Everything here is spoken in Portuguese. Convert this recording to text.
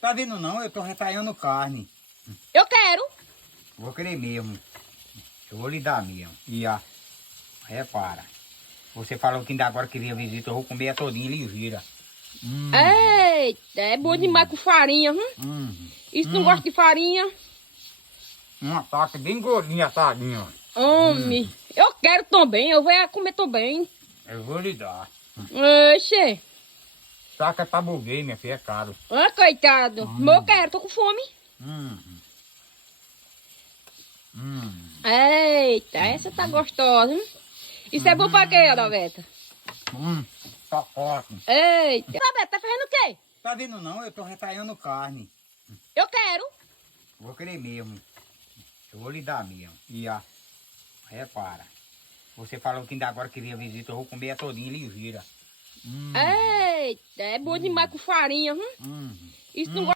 Tá vendo não? Eu tô retalhando carne. Eu quero. Vou querer mesmo. Eu vou lhe dar mesmo. E ó, repara. Você falou que ainda agora que vinha visita, eu vou comer a todinha e vira. Eita, é bom demais com farinha, viu? Isso não gosta de farinha? Uma taca bem gordinha, assadinha. Homem, eu quero também, eu vou comer também. Eu vou lhe dar. Oxe, Saca tabuguei, minha filha, é caro. ah, coitado. Mas eu quero, tô com fome. Eita, essa tá gostosa, hein? Isso é bom pra quê, Adalberto? Tá forte. Eita. Adalberto, tá fazendo o quê? Tá vendo não? Eu tô retalhando carne. Eu quero. Vou querer mesmo. Eu vou lhe dar mesmo. E ó, repara. Você falou que ainda agora que vinha visita, eu vou comer a todinha e vira. Eita, é bom demais com farinha, viu? Isso não gosta